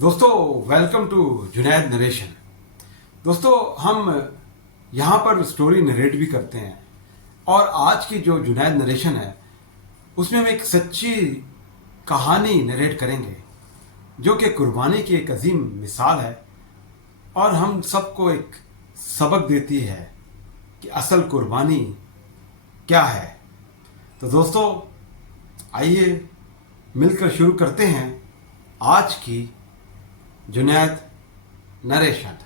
दोस्तों welcome to Junaid narration. दोस्तों हम यहाँ पर स्टोरी नरेट भी करते हैं और आज की जो जुनैद नरेशन है उसमें हम एक सच्ची कहानी नरेट करेंगे जो कि कुर्बानी की एक अजीम मिसाल है और हम सबको एक सबक देती है कि असल कुर्बानी क्या है। तो दोस्तों आइए मिलकर शुरू करते हैं आज की जुनैद नरेशन।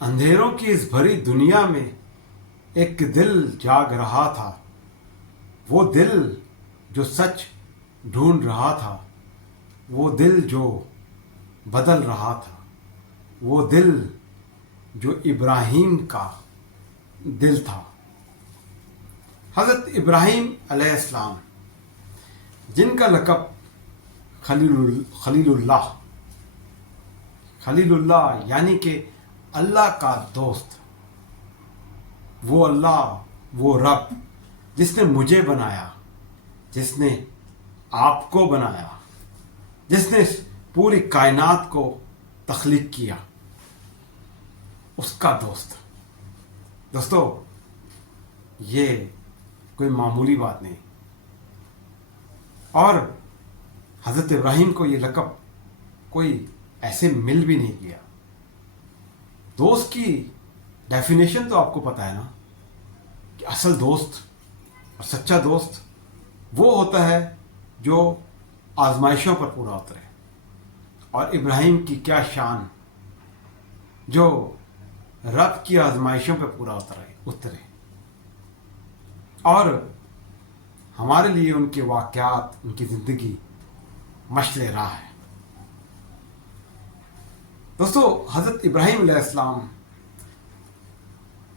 अंधेरों की इस भरी दुनिया में एक दिल जाग रहा था। वो दिल जो सच ढूंढ रहा था, वो दिल जो बदल रहा था, वो दिल जो इब्राहिम का दिल था। हज़रत इब्राहिम अलैहिस्सलाम जिनका लक़ब खलीलुल्लाह यानी कि अल्लाह का दोस्त, वो अल्लाह, वो रब जिसने मुझे बनाया, जिसने आपको बनाया, जिसने पूरी कायनात को तख्लीक किया, उसका दोस्त। दोस्तों ये कोई मामूली बात नहीं और हज़रत इब्राहिम को ये लक़ब कोई ऐसे मिल भी नहीं गया। दोस्त की डेफिनेशन तो आपको पता है ना कि असल दोस्त और सच्चा दोस्त वो होता है जो आजमाइशों पर पूरा उतरे। और इब्राहिम की क्या शान जो रब की आजमाइशों पर पूरा उतरे और हमारे लिए उनके वाक़यात, उनकी ज़िंदगी मशले राह है। दोस्तों हज़रत इब्राहिम अलैहिस्सलाम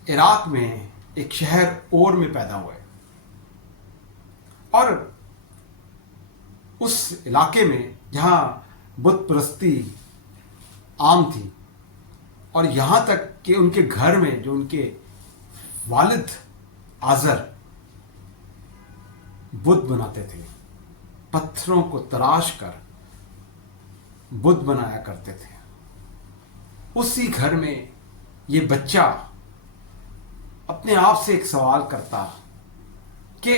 इराक में एक शहर ओर में पैदा हुए और उस इलाके में जहाँ बुत परस्ती आम थी और यहाँ तक कि उनके घर में जो उनके वालिद आज़र बुत बनाते थे, पत्थरों को तराश कर बुत बनाया करते थे, उसी घर में ये बच्चा अपने आप से एक सवाल करता कि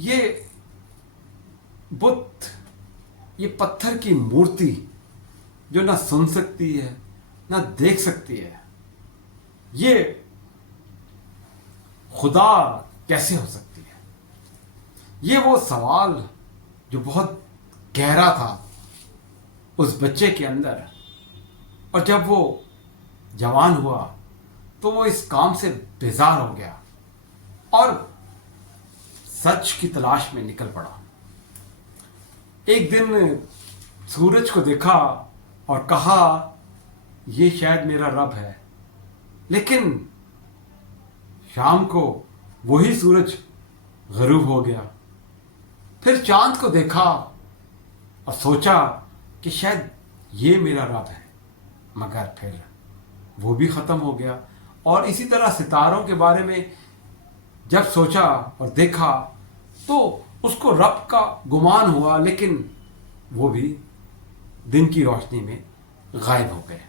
ये बुत, ये पत्थर की मूर्ति जो ना सुन सकती है ना देख सकती है, ये खुदा कैसे हो सकती है। ये वो सवाल जो बहुत गहरा था उस बच्चे के अंदर, और जब वो जवान हुआ तो वो इस काम से बेजार हो गया और सच की तलाश में निकल पड़ा। एक दिन सूरज को देखा और कहा ये शायद मेरा रब है, लेकिन शाम को वही सूरज गरूब हो गया। फिर चांद को देखा और सोचा कि शायद ये मेरा रब है, मगर फिर वो भी ख़त्म हो गया। और इसी तरह सितारों के बारे में जब सोचा और देखा तो उसको रब का गुमान हुआ, लेकिन वो भी दिन की रोशनी में गायब हो गए।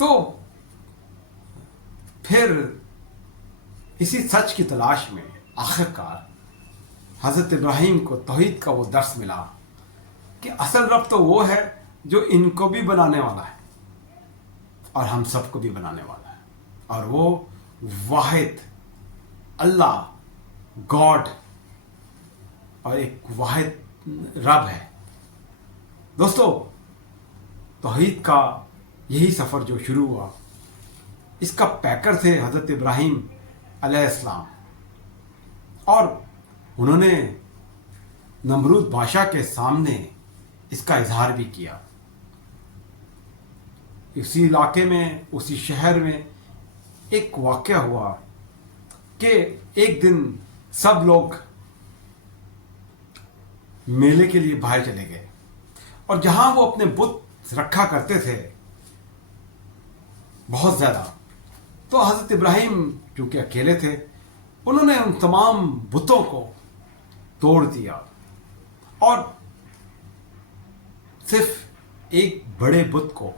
तो फिर इसी सच की तलाश में आखिरकार हज़रत इब्राहिम को तौहीद का वो दर्स मिला कि असल रब तो वो है जो इनको भी बनाने वाला है और हम सबको भी बनाने वाला है, और वो वाहिद अल्लाह, गॉड, और एक वाहिद रब है। दोस्तों तौहीद का यही सफ़र जो शुरू हुआ, इसका पैकर थे हज़रत इब्राहिम अलैहिस्सलाम, और उन्होंने नमरूद बादशाह के सामने इसका इजहार भी किया। उसी इलाके में, उसी शहर में एक वाक़या हुआ कि एक दिन सब लोग मेले के लिए बाहर चले गए और जहां वो अपने बुत रखा करते थे बहुत ज़्यादा, तो हज़रत इब्राहिम चूंकि अकेले थे, उन्होंने उन तमाम बुतों को तोड़ दिया और सिर्फ एक बड़े बुत को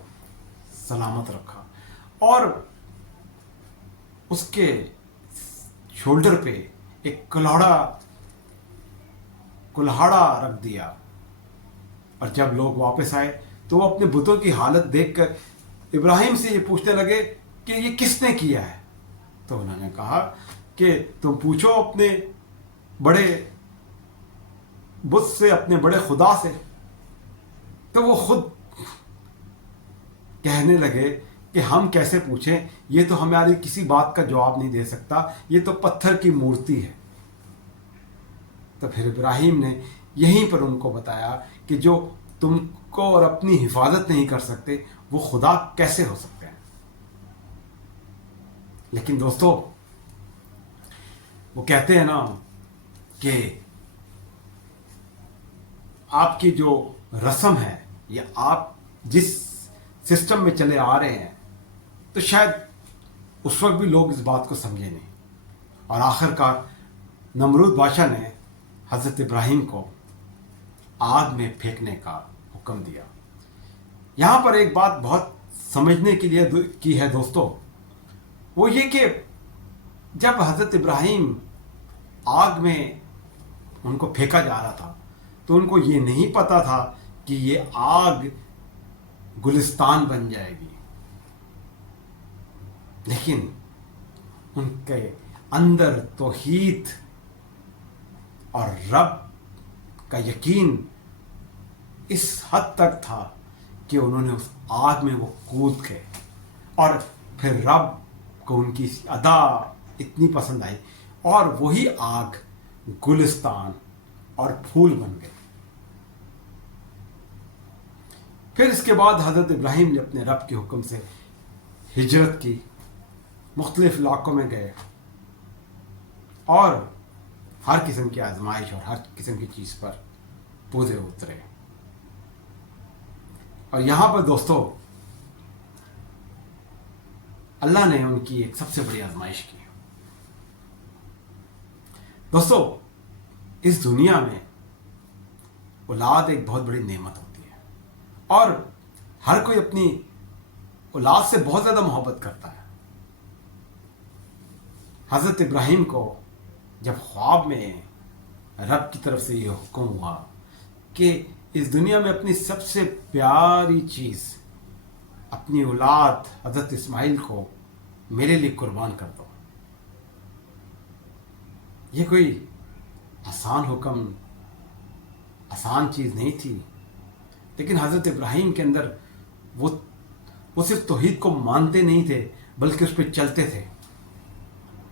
सलामत रखा और उसके शोल्डर पे एक कुल्हाड़ा रख दिया। और जब लोग वापस आए तो वो अपने बुतों की हालत देखकर इब्राहिम से ये पूछने लगे कि ये किसने किया है। तो उन्होंने कहा कि तुम पूछो अपने बड़े बुत से, अपने बड़े खुदा से। तो वो खुद कहने लगे कि हम कैसे पूछें, ये तो हमारी किसी बात का जवाब नहीं दे सकता, ये तो पत्थर की मूर्ति है। तो फिर इब्राहिम ने यहीं पर उनको बताया कि जो तुमको और अपनी हिफाजत नहीं कर सकते वो खुदा कैसे हो सकते हैं। लेकिन दोस्तों, वो कहते हैं ना कि आपकी जो रस्म है या आप जिस सिस्टम में चले आ रहे हैं, तो शायद उस वक्त भी लोग इस बात को समझे नहीं। और आखिरकार नमरूद बादशाह ने हज़रत इब्राहिम को आग में फेंकने का हुक्म दिया। यहाँ पर एक बात बहुत समझने के लिए की है दोस्तों, वो ये कि जब हज़रत इब्राहिम आग में उनको फेंका जा रहा था तो उनको ये नहीं पता था कि ये आग गुलिस्तान बन जाएगी, लेकिन उनके अंदर तौहीद और रब का यकीन इस हद तक था कि उन्होंने उस आग में वो कूद गए और फिर रब को उनकी अदा इतनी पसंद आई और वही आग गुलिस्तान और फूल बन गई। फिर इसके बाद हज़रत इब्राहिम ने अपने रब के हुक्म से हिजरत की, मुख्तलिफ इलाकों में गए और हर किस्म की आजमाइश और हर किस्म की चीज़ पर पूरे उतरे। और यहाँ पर दोस्तों अल्लाह ने उनकी एक सबसे बड़ी आजमाइश की। दोस्तों, इस दुनिया में औलाद एक बहुत बड़ी नेमत होती है और हर कोई अपनी औलाद से बहुत ज़्यादा मोहब्बत करता है। हज़रत इब्राहिम को जब ख्वाब में रब की तरफ से ये हुक्म हुआ कि इस दुनिया में अपनी सबसे प्यारी चीज़, अपनी औलाद हज़रत इस्माइल को मेरे लिए कुर्बान कर दो, ये कोई आसान हुक्म, आसान चीज़ नहीं थी। लेकिन हज़रत इब्राहिम के अंदर वो सिर्फ तौहीद को मानते नहीं थे बल्कि उस पर चलते थे।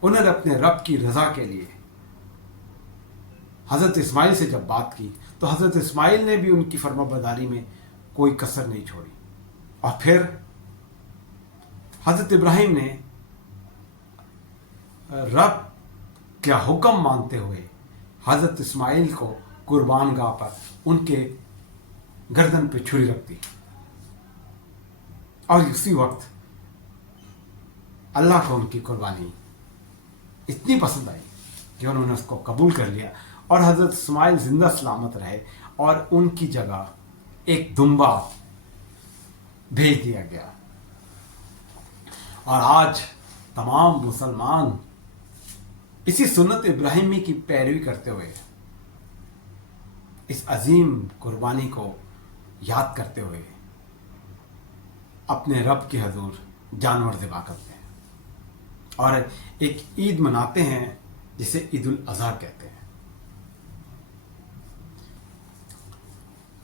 उन्होंने अपने रब की रज़ा के लिए हज़रत इस्माइल से जब बात की तो हज़रत इस्माइल ने भी उनकी फर्माबरदारी में कोई कसर नहीं छोड़ी। और फिर हज़रत इब्राहिम ने रब का हुक्म मानते हुए हज़रत इस्माइल को कुर्बान गाह पर उनके गर्दन पे छुरी रख दी। और उसी वक्त अल्लाह को उनकी कुर्बानी इतनी पसंद आई कि उन्होंने उसको कबूल कर लिया और हज़रत इस्माइल जिंदा सलामत रहे और उनकी जगह एक दुम्बा भेज दिया गया। और आज तमाम मुसलमान इसी सुन्नत इब्राहिमी की पैरवी करते हुए इस अजीम कुर्बानी को याद करते हुए अपने रब के हजूर जानवर ज़िबा करते हैं और एक ईद मनाते हैं जिसे ईद उल अज़हा कहते हैं।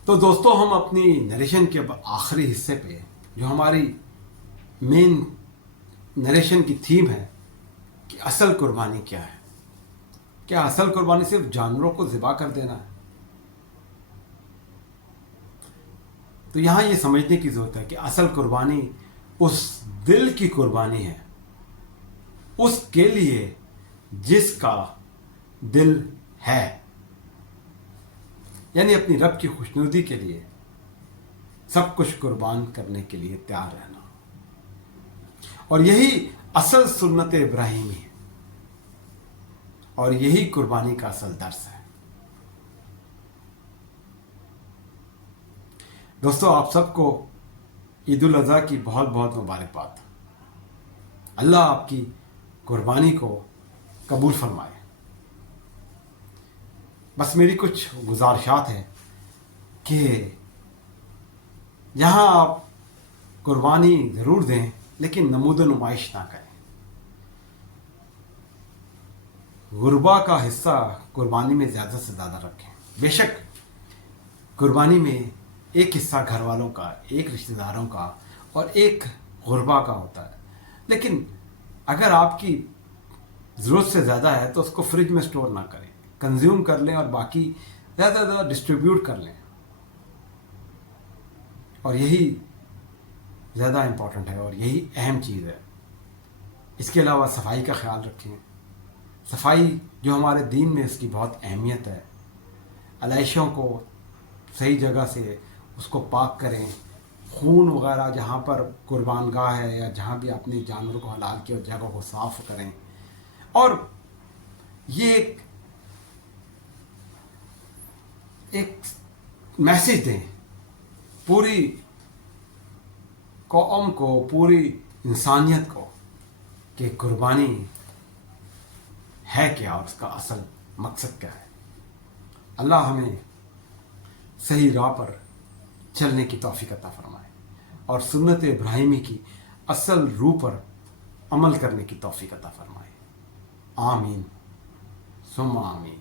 तो दोस्तों, हम अपनी नरेशन के आखिरी हिस्से पे, जो हमारी मेन नरेशन की थीम है कि असल कुर्बानी क्या है, क्या असल कुर्बानी सिर्फ जानवरों को ज़िबा कर देना है? तो यहाँ ये समझने की ज़रूरत है कि असल कुर्बानी उस दिल की कुर्बानी है, उसके लिए जिसका दिल है, यानी अपनी रब की खुशनुदी के लिए सब कुछ कुर्बान करने के लिए तैयार रहना। और यही असल सुन्नत इब्राहिमी है, और यही कुर्बानी का असल दर्स है। दोस्तों, आप सबको ईद उल अज़हा की बहुत बहुत मुबारकबाद। अल्लाह आपकी कुर्बानी को कबूल फरमाए। बस मेरी कुछ गुजारिशात है कि यहाँ आप कुर्बानी ज़रूर दें, लेकिन नमूद नुमाइश ना करें। गुरबा का हिस्सा कुर्बानी में ज़्यादा से ज़्यादा रखें। बेशक कुर्बानी में एक हिस्सा घर वालों का, एक रिश्तेदारों का और एक गुरबा का होता है, लेकिन अगर आपकी ज़रूरत से ज़्यादा है तो उसको फ्रिज में स्टोर ना करें, कंज्यूम कर लें और बाकी ज़्यादा ज़्यादा डिस्ट्रीब्यूट कर लें। और यही ज़्यादा इम्पोर्टेंट है और यही अहम चीज़ है। इसके अलावा सफाई का ख्याल रखें। सफाई जो हमारे दीन में इसकी बहुत अहमियत है। अलाइशों को सही जगह से उसको पाक करें। खून वगैरह जहाँ पर कुर्बान गाह है या जहाँ भी आपने जानवर को हलाल किया, उस जगह को साफ करें। और ये एक मैसेज दें पूरी कौम को, पूरी इंसानियत को, कि कुर्बानी है क्या और उसका असल मकसद क्या है। अल्लाह हमें सही राह पर चलने की तौफीक अता फरमाए और सुन्नत इब्राहिमी की असल रूह पर अमल करने की तौफीक अता फरमाए। आमीन सुम्मा आमीन।